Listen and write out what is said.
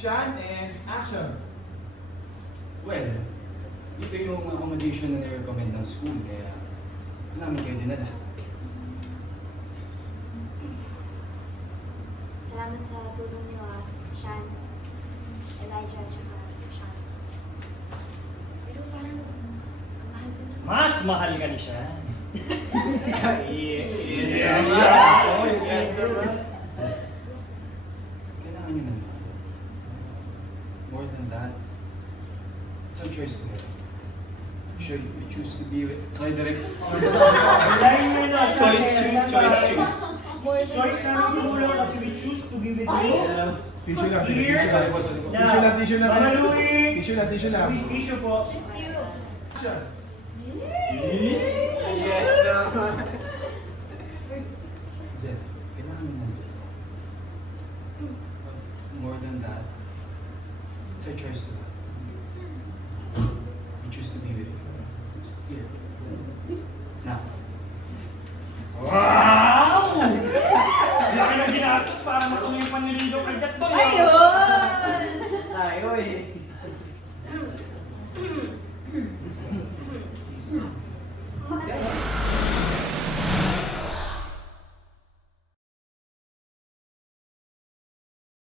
Sean, and action! Well, ito yung accommodation na nire-recommend ng school, kaya namin kayo dinala. Salamat sa tulong niyo, Sean, Elijah, at saka Sean. Pero parang, ang mahal ko na. Mas mahal ka ni siya. Yes, kailangan nyo ng more than that. It's our choice to make. Sure, we choose to be with. Sorry, direct. Choice. Choice namin tumulong kasi we choose to be with you. Tissue lang, Here. tissue lang. Tissue lang. Mama Louie. Tissue lang. Tissue po. Action! Yes, Zed, kailangan mo ng more than that. It's our choice to make. We choose to be with you. Here.